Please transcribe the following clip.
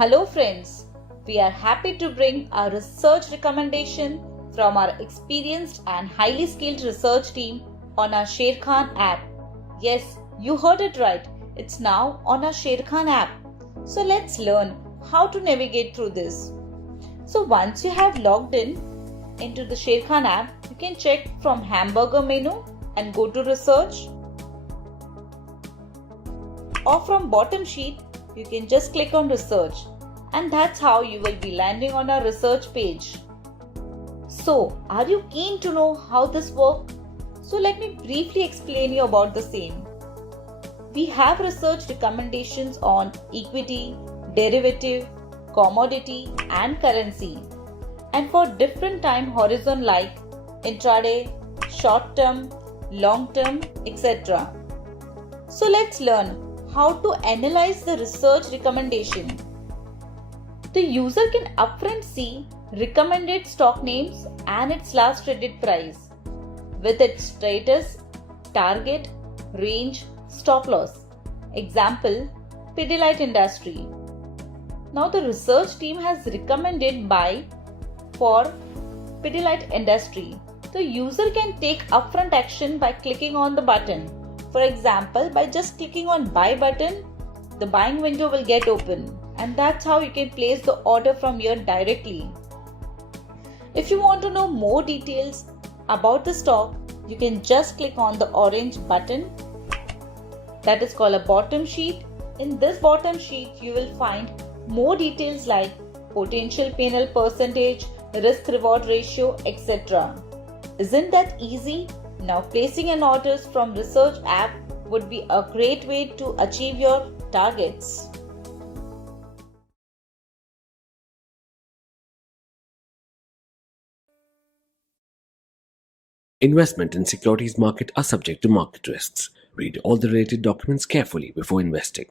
Hello friends, we are happy to bring our research recommendation from our experienced and highly skilled research team on our Sharekhan app. Yes, you heard it right. It's now on our Sharekhan app. So let's learn how to navigate through this. So once you have logged into the Sharekhan app, you can check from hamburger menu and go to research. Or from bottom sheet, you can just click on research, and that's how you will be landing on our research page. So, are you keen to know how this works? So let me briefly explain you about the same. We have research recommendations on equity, derivative, commodity and currency, and for different time horizon like intraday, short term, long term, etc. So let's learn how to analyze the research recommendation. The user can upfront see recommended stock names and its last traded price with its status, target, range, stop loss. Example, Pidilite Industry. Now the research team has recommended buy for Pidilite Industry. The user can take upfront action by clicking on the button. For example, by just clicking on buy button, the buying window will get open, and that's how you can place the order from here directly. If you want to know more details about the stock, you can just click on the orange button that is called a bottom sheet. In this bottom sheet, you will find more details like potential P&L percentage, risk reward ratio, etc. Isn't that easy? Now placing an orders from research app would be a great way to achieve your targets. Investment in securities market are subject to market risks. Read all the related documents carefully before investing.